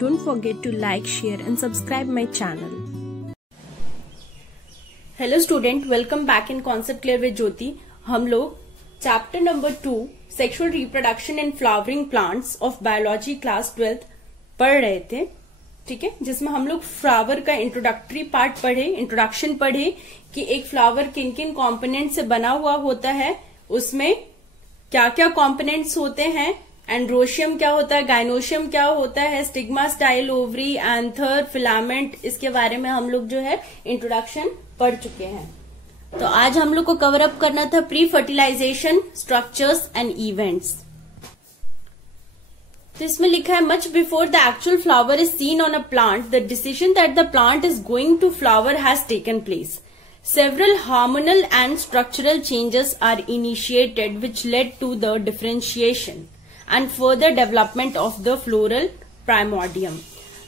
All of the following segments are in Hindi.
Don't forget to like, share and subscribe my channel. Hello student, welcome back in concept clear with Jyoti. हम लोग chapter number 2 sexual reproduction and flowering plants of biology class 12th पढ़ रहे थे, ठीक है, जिसमें हम लोग फ्लावर का इंट्रोडक्टरी पार्ट पढ़े, इंट्रोडक्शन पढ़े कि एक फ्लावर किन किन कॉम्पोनेंट से बना हुआ होता है, उसमें क्या क्या कॉम्पोनेंट्स होते हैं, एंड्रोशियम क्या होता है, गाइनोशियम क्या होता है, stigma, style, ovary, anther, filament, इसके बारे में हम लोग जो है इंट्रोडक्शन पढ़ चुके हैं। तो आज हम लोग को कवर अप करना था pre fertilization structures and events. तो इसमें लिखा है much before the actual flower is seen on a plant, the decision that the plant is going to flower has taken place. Several hormonal and structural changes are initiated which led to the differentiation and further development of the floral primordium.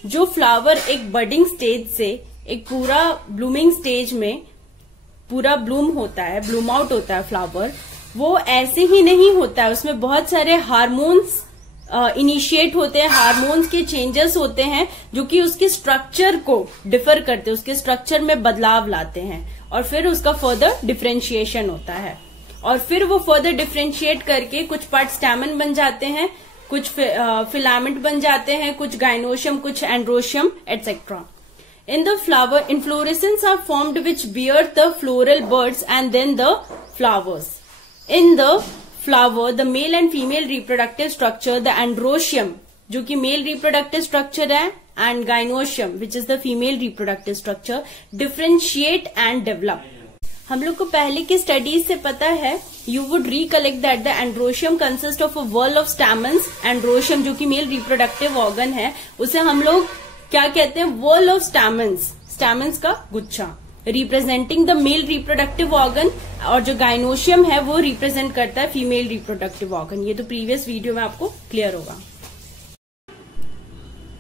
जो फ्लावर एक बडिंग स्टेज से एक पूरा ब्लूमिंग स्टेज में पूरा ब्लूम होता है, ब्लूम आउट होता है फ्लावर, वो ऐसे ही नहीं होता है, उसमें बहुत सारे हार्मोन्स इनिशिएट होते हैं, हार्मोन्स के चेंजेस होते हैं जो कि उसके स्ट्रक्चर को डिफर करते हैं, उसके स्ट्रक्चर में बदलाव लाते हैं और फिर उसका फर्दर डिफरेंशिएशन होता है और फिर वो फर्दर डिफरेंशिएट करके कुछ पार्ट स्टैमन बन जाते हैं, कुछ फिलामेंट बन जाते हैं, कुछ गाइनोशियम, कुछ androecium etcetera. In the flower, inflorescences are formed which bear the floral buds and then the flowers. In the flower, the male and female reproductive structure, the androecium, जो कि male reproductive structure है, and gynoecium, which is the female reproductive structure, differentiate and develop. हम लोग को पहले की स्टडीज से पता है, you would recollect that the androecium consists of a whorl of stamens. androecium जो कि male reproductive organ है, उसे हम लोग क्या कहते हैं, whorl of stamens, stamens का गुच्छा, representing the male reproductive organ, और जो गाइनोशियम है वो रिप्रेजेंट करता है फीमेल रिप्रोडक्टिव ऑर्गन. ये तो प्रीवियस वीडियो में आपको क्लियर होगा.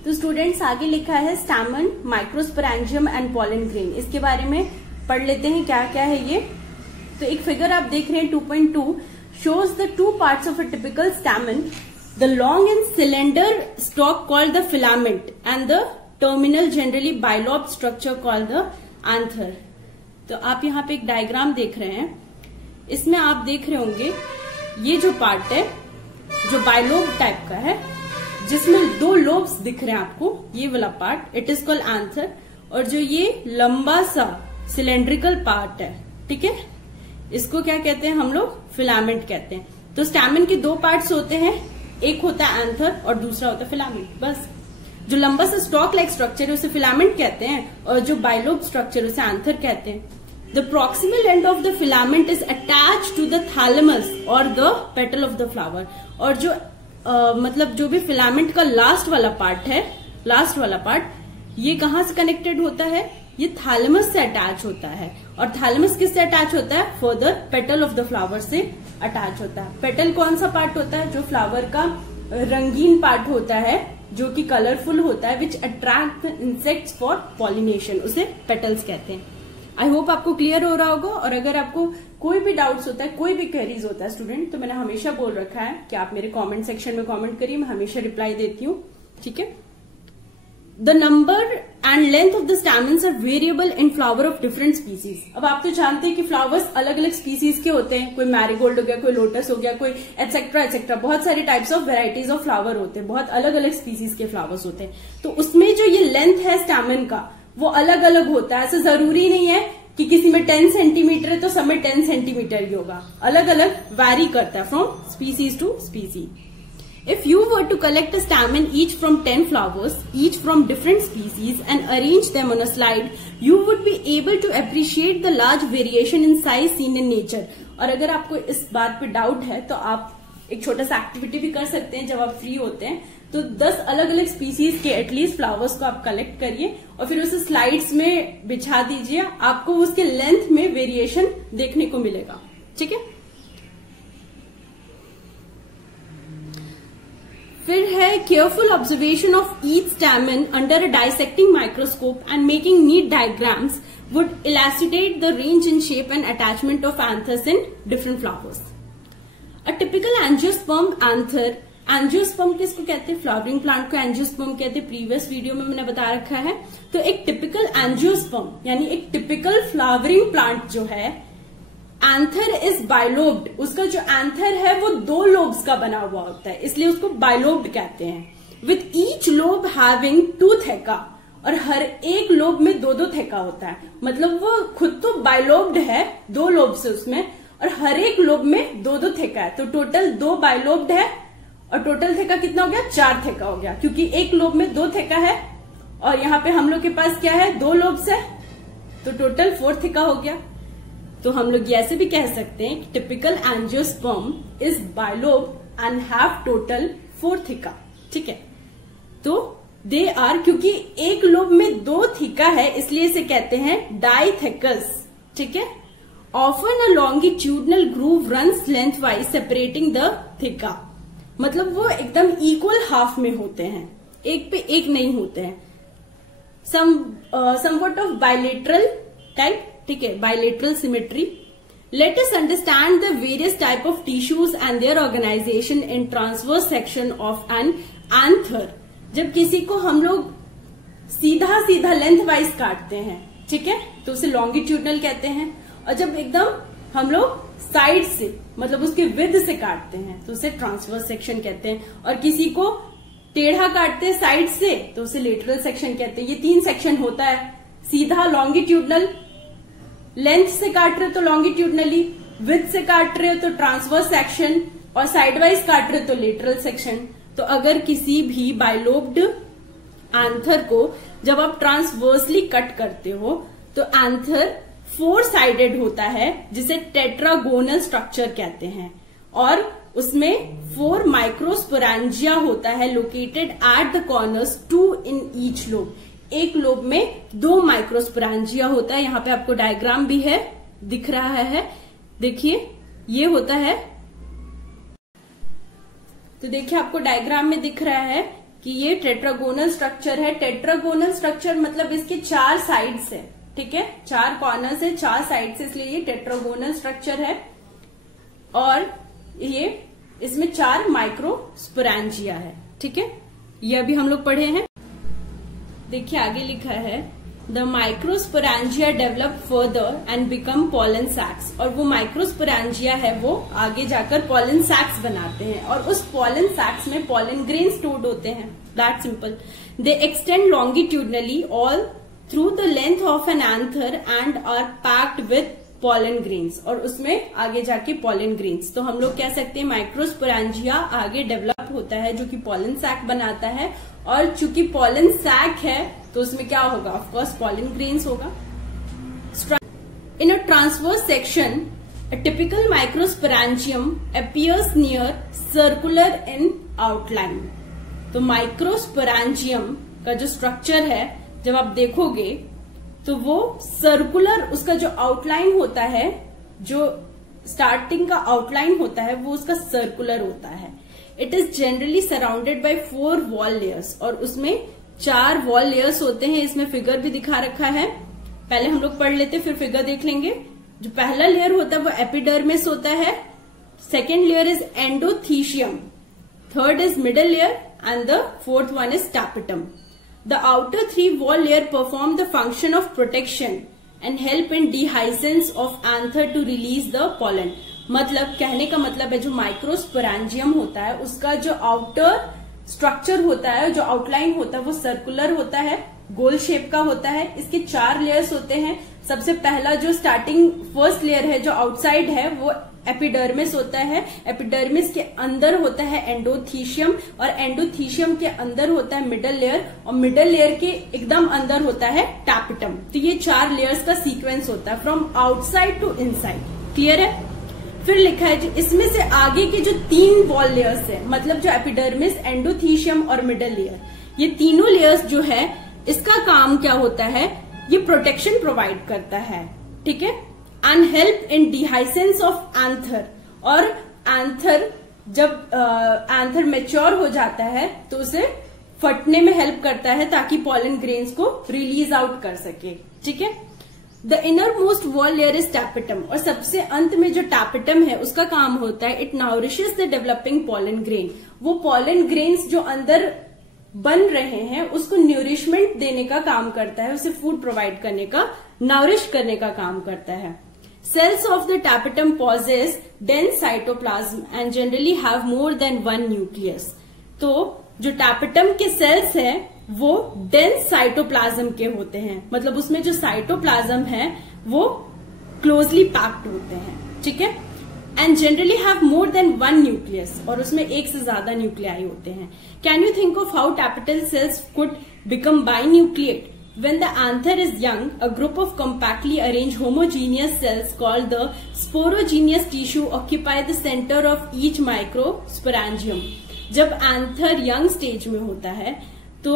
तो स्टूडेंट्स आगे लिखा है stamen, microsporangium and pollen grain. इसके बारे में पढ़ लेते हैं क्या क्या है ये. तो एक फिगर आप देख रहे हैं 2.2 shows the two parts of a typical stamen, the long and cylinder stalk called the filament and the terminal generally bilobed structure called the anther. तो आप यहाँ पे एक डायग्राम देख रहे हैं, इसमें आप देख रहे होंगे ये जो पार्ट है जो बाइलोब टाइप का है, जिसमें दो लोब्स दिख रहे हैं आपको, ये वाला part it is called anther, और जो ये लंबा सा सिलेंड्रिकल पार्ट है, ठीक है, इसको क्या कहते हैं हम लोग, फिलामेंट कहते हैं. तो स्टैमेन के दो पार्ट्स होते हैं, एक होता है एंथर और दूसरा होता है फिलामेंट. बस जो लंबा सा स्टॉक लाइक स्ट्रक्चर है उसे फिलामेंट कहते हैं और जो बाइलोब स्ट्रक्चर उसे एंथर कहते हैं. The proximal end of the filament is attach to the thalamus और the petal of the flower. और जो मतलब जो भी फिलामेंट का लास्ट वाला पार्ट है, लास्ट वाला पार्ट, ये कहाँ से कनेक्टेड होता है, ये थैलेमस से अटैच होता है. और थैलेमस किससे अटैच होता है, further petal of the flower से अटैच होता है. पेटल कौन सा पार्ट होता है, जो फ्लावर का रंगीन पार्ट होता है, जो कि कलरफुल होता है, which attract insects for pollination, उसे पेटल्स कहते हैं. आई होप आपको क्लियर हो रहा होगा. और अगर आपको कोई भी डाउट्स होता है, कोई भी क्वेरीज होता है स्टूडेंट, तो मैंने हमेशा बोल रखा है कि आप मेरे कमेंट सेक्शन में कमेंट करिए, मैं हमेशा रिप्लाई देती हूँ, ठीक है. The number and length of the stamens are variable in flower of different species. अब आप तो जानते हैं कि फ्लावर्स अलग अलग स्पीसीज के होते हैं, कोई मैरीगोल्ड हो गया, कोई लोटस हो गया, कोई एटसेट्रा एटसेट्रा, बहुत सारी types of varieties of flower होते हैं, बहुत अलग अलग स्पीसीज के फ्लावर्स होते हैं. तो उसमें जो ये लेंथ है स्टैमेन का, वो अलग अलग होता है. ऐसा जरूरी नहीं है कि किसी में 10 सेंटीमीटर है तो सब में 10 सेंटीमीटर ही होगा, अलग अलग वैरी करता है from species to species. If you were to collect a stamen each from 10 flowers, each from different species, and arrange them on a slide, you would be able to appreciate the large variation in size seen in nature. और अगर आपको इस बात पे डाउट है तो आप एक छोटा सा एक्टिविटी भी कर सकते हैं. जब आप फ्री होते हैं तो 10 अलग अलग स्पीसीज के एटलीस्ट फ्लावर्स को आप कलेक्ट करिए और फिर उसे स्लाइड्स में बिछा दीजिए, आपको उसके लेंथ में वेरिएशन देखने को मिलेगा, ठीक है. फिर है careful observation of each stamen under a dissecting microscope and making neat diagrams would elucidate the range in shape and attachment of anthers in different flowers. A typical angiosperm anther angiosperm किसको कहते हैं? फ्लावरिंग प्लांट को एंजियोस्पर्म कहते हैं, प्रीवियस वीडियो में मैंने बता रखा है। तो एक टिपिकल एंजियोस्पर्म यानी एक टिपिकल फ्लावरिंग प्लांट जो है, एंथर इज बाइलोब्ड, उसका जो एंथर है वो 2 लोब्स का बना हुआ होता है, इसलिए उसको बाइलोब्ड कहते हैं। विथ ईच लोब हैविंग 2 थेका, और हर एक लोब में 2-2 थेका होता है, मतलब वो खुद तो बाइलोब्ड है, 2 लोब से उसमें, और हर एक लोब में 2-2 थेका है, तो टोटल 2 बाइलोब्ड है, और टोटल थेका कितना हो गया? 4 थेका हो गया, क्योंकि एक लोब में 2 थेका है, और यहाँ पे हम लोग के पास क्या है? 2 लोब्स है, तो टोटल 4 थेका हो गया। तो हम लोग ऐसे भी कह सकते हैं कि typical angiosperm is bilobe and have total 4 theca. ठीक है, तो दे आर, क्योंकि एक लोब में 2 थीका है इसलिए इसे कहते हैं डाइथेकस। ठीक है, often a longitudinal groove runs length wise separating the theca, मतलब वो एकदम इक्वल हाफ में होते हैं, एक पे एक नहीं होते हैं। Somewhat of bilateral type. ठीक है, bilateral symmetry. Let us understand the various type of tissues and their organization in transverse section of an anther. जब किसी को हम लोग सीधा सीधा लेंथ वाइज काटते हैं, ठीक है, तो उसे लॉन्गिट्यूडनल कहते हैं, और जब एकदम हम लोग साइड से मतलब उसके विड्थ से काटते हैं तो उसे ट्रांसवर्स सेक्शन कहते हैं, और किसी को टेढ़ा काटते हैं साइड से तो उसे लेटरल सेक्शन कहते हैं। ये 3 सेक्शन होता है, सीधा लॉन्गिट्यूडनल, लेंथ से काट रहे हो तो लॉन्गिट्यूडनली, विड्थ से काट रहे हो तो ट्रांसवर्स सेक्शन, और साइडवाइज काट रहे हो तो लेटरल सेक्शन। तो अगर किसी भी बाइलोब्ड एंथर को जब आप ट्रांसवर्सली कट करते हो तो एंथर 4 साइडेड होता है, जिसे टेट्रागोनल स्ट्रक्चर कहते हैं, और उसमें 4 माइक्रोस्पोरेंजिया होता है located at the corners, 2 in each lobe. एक लोब में 2 माइक्रोस्पोरेंजिया होता है। यहाँ पे आपको डायग्राम भी है, दिख रहा है, देखिए ये होता है। तो देखिए आपको डायग्राम में दिख रहा है कि ये टेट्रागोनल स्ट्रक्चर है। टेट्रागोनल स्ट्रक्चर मतलब इसके 4 साइड्स है, ठीक है, 4 कॉर्नर्स है, 4 साइड्स, इसलिए ये टेट्रागोनल स्ट्रक्चर है, और ये इसमें 4 माइक्रोस्पोरेंजिया है। ठीक है, ये अभी हम लोग पढ़े हैं। देखिए आगे लिखा है, the microsporangia develop further and become pollen sacs, और वो माइक्रोस्पोरेंजिया है वो आगे जाकर पॉलन सैक्स बनाते हैं, और उस पॉलन सैक्स में पॉलन ग्रेन स्टोर्ड होते हैं। That simple. They extend longitudinally all through the length of an anther and are packed with pollen grains, और उसमें आगे जाके पॉलन ग्रेन्स। तो हम लोग कह सकते हैं माइक्रोस्पोरेंजिया आगे डेवलप होता है जो कि पॉलन सैक बनाता है, और चूंकि पॉलन सैक है तो उसमें क्या होगा? ऑफ कोर्स पॉलन ग्रेन्स होगा। In a transverse section a typical microsporangium appears near circular in outline। तो माइक्रोस्पोरेंजियम का जो स्ट्रक्चर है जब आप देखोगे तो वो सर्कुलर, उसका जो आउटलाइन होता है, जो स्टार्टिंग का आउटलाइन होता है वो उसका सर्कुलर होता है। It is generally surrounded by 4 wall layers, और उसमें 4 वॉल लेयर्स होते हैं। इसमें फिगर भी दिखा रखा है, पहले हम लोग पढ़ लेते फिर फिगर देख लेंगे। जो पहला लेयर होता है वो एपिडर्मिस होता है, second layer is endothecium, third is middle layer, and the fourth one is tapetum. The outer 3 wall layer perform the function of protection and help in dehiscence of anther to release the pollen। मतलब कहने का मतलब है जो माइक्रोस्पोरेंजियम होता है उसका जो आउटर स्ट्रक्चर होता है, जो आउटलाइन होता है वो सर्कुलर होता है, गोल शेप का होता है। इसके 4 लेयर्स होते हैं। सबसे पहला जो स्टार्टिंग फर्स्ट लेयर है जो आउटसाइड है वो एपिडर्मिस होता है। एपिडर्मिस के अंदर होता है एंडोथीशियम, और एंडोथीशियम के अंदर होता है मिडल लेयर, और मिडल लेयर के एकदम अंदर होता है टैपिटम। तो ये 4 लेयर्स का सीक्वेंस होता है from outside to inside. Clear है? फिर लिखा है जो इसमें से आगे के जो 3 वॉल लेयर्स है, मतलब जो एपिडर्मिस, एंडोथीशियम और मिडल लेयर, ये तीनों लेयर्स जो है इसका काम क्या होता है? ये प्रोटेक्शन प्रोवाइड करता है। ठीक है, and help in dehiscence of anther, और एंथर जब एंथर मैच्योर हो जाता है तो उसे फटने में हेल्प करता है ताकि पॉलन ग्रेन्स को रिलीज आउट कर सके। ठीक है, the inner most wall layer is tapetum, और सबसे अंत में जो टैपेटम है उसका काम होता है it nourishes the developing pollen grain. वो पॉलन ग्रेन्स जो अंदर बन रहे हैं उसको न्यूरिशमेंट देने का काम करता है, उसे फूड प्रोवाइड करने का, नाउरिश करने का काम करता है। Cells of the tapetum possess dense cytoplasm and generally have more than one nucleus. तो जो टैपेटम के सेल्स हैं वो डेंस साइटोप्लाज्म के होते हैं, मतलब उसमें जो साइटोप्लाज्म है वो क्लोजली पैक्ड होते हैं, ठीक है। And generally have more than one nucleus, और उसमें एक से ज्यादा न्यूक्लियाई होते हैं। Can you think of how tapetal cells could become binucleate? When the anther is young, a group of compactly arranged homogeneous cells called the sporogenous tissue occupy the center of each microsporangium. जब एंथर यंग स्टेज में होता है तो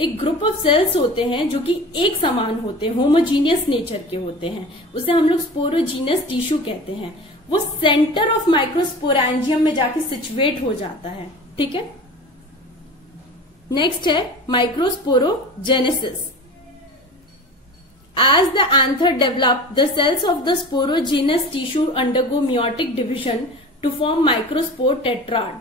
एक ग्रुप ऑफ सेल्स होते हैं जो कि एक समान होते हैं, होमोजीनियस नेचर के होते हैं, उसे हम लोग स्पोरोजीनियस टिश्यू कहते हैं। वो सेंटर ऑफ माइक्रोस्पोरेंजियम में जाके सिचुएट हो जाता है, ठीक है। नेक्स्ट है microsporogenesis. As the anther develop, the cells of the sporogenous tissue undergo meiotic division to form microspore tetrad.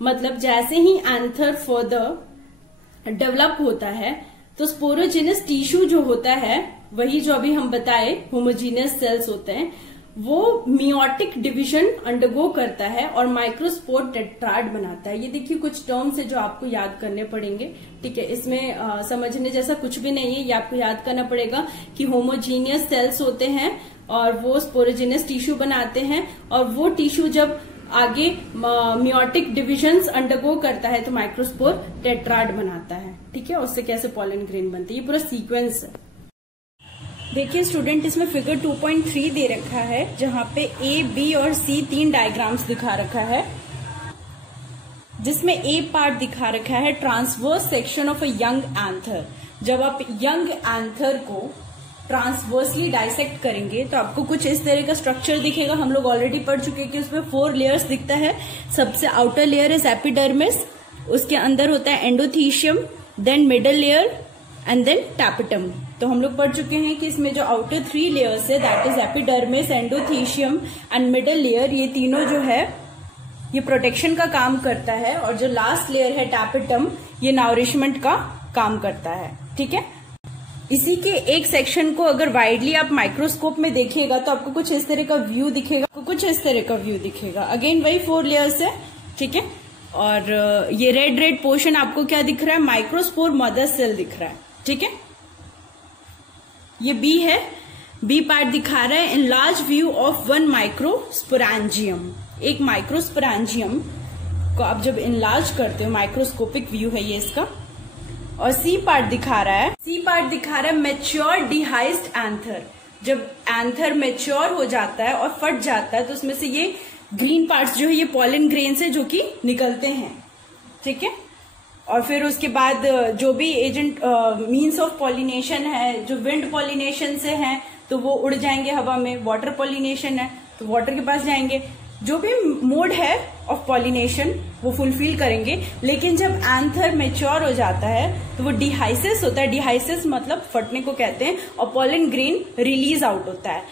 मतलब जैसे ही एंथर फर्दर डेवलप होता है तो स्पोरोजेनस टिश्यू जो होता है, वही जो अभी हम बताए होमोजीनियस सेल्स होते हैं, वो मियोटिक डिवीजन अंडरगो करता है और माइक्रोस्पोर टेट्राड बनाता है। ये देखिए कुछ टर्म्स है जो आपको याद करने पड़ेंगे, ठीक है। इसमें समझने जैसा कुछ भी नहीं है, ये आपको याद करना पड़ेगा कि होमोजीनियस सेल्स होते हैं और वो स्पोरोजेनस टिश्यू बनाते हैं, और वो टिश्यू जब आगे मियोटिक डिविजन्स अंडरगो करता है तो माइक्रोस्पोर टेट्राड बनाता है, ठीक है। उससे कैसे पॉलन ग्रेन बनती है, ये पूरा सीक्वेंस है। देखिए स्टूडेंट, इसमें फिगर 2.3 दे रखा है जहां पे ए, बी और सी 3 डायग्राम्स दिखा रखा है, जिसमें ए पार्ट दिखा रखा है transverse section of a young anther. जब आप यंग एंथर को ट्रांसवर्सली डाइसेक्ट करेंगे तो आपको कुछ इस तरह का स्ट्रक्चर दिखेगा। हम लोग ऑलरेडी पढ़ चुके हैं कि उसमें 4 लेयर्स दिखता है। सबसे आउटर लेयर इज एपिडर्मिस, उसके अंदर होता है endothecium, then middle layer and then tapetum. तो हम लोग पढ़ चुके हैं कि इसमें जो आउटर 3 लेयर्स है that is epidermis, endothecium and middle layer, ये तीनों जो है ये प्रोटेक्शन का काम करता है, और जो लास्ट लेयर है टैपेटम, ये नाउरिशमेंट का काम करता है, ठीक है। इसी के एक सेक्शन को अगर वाइडली आप माइक्रोस्कोप में देखिएगा तो आपको कुछ इस तरह का व्यू दिखेगा, अगेन वही 4 लेयर्स है, ठीक है। और ये रेड पोर्शन आपको क्या दिख रहा है, माइक्रोस्पोर मदर सेल दिख रहा है, ठीक है। ये बी है, बी पार्ट दिखा रहा है in large view of 1 microsporangium. एक माइक्रोस्पोरेंजियम को आप जब इनलार्ज करते हो, माइक्रोस्कोपिक व्यू है ये इसका। और सी पार्ट दिखा रहा है मैच्योर डिहाइज्ड एंथर। जब एंथर मैच्योर हो जाता है और फट जाता है तो उसमें से ये ग्रीन पार्ट्स जो है ये पॉलन ग्रेन्स है जो कि निकलते हैं, ठीक है। और फिर उसके बाद जो भी एजेंट मीन्स ऑफ पॉलिनेशन है, जो विंड पॉलिनेशन से है तो वो उड़ जाएंगे हवा में, वाटर पॉलिनेशन है तो वाटर के पास जाएंगे, जो भी मोड है ऑफ पॉलिनेशन वो फुलफिल करेंगे। लेकिन जब एंथर मैच्योर हो जाता है तो वो डिहाइसिस होता है, डिहाइसिस मतलब फटने को कहते हैं, और पॉलन ग्रेन रिलीज आउट होता है।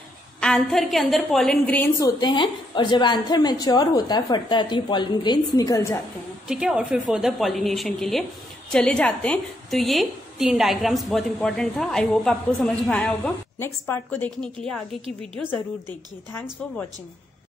एंथर के अंदर पॉलन ग्रेन्स होते हैं और जब एंथर मैच्योर होता है, फटता है, तो ये पॉलन ग्रेन्स निकल जाते हैं, ठीक है। और फिर फर्दर पॉलिनेशन के लिए चले जाते हैं। तो ये 3 डायग्राम्स बहुत इंपॉर्टेंट था। आई होप आपको समझ में आया होगा। नेक्स्ट पार्ट को देखने के लिए आगे की वीडियो जरूर देखिए। Thanks for watching.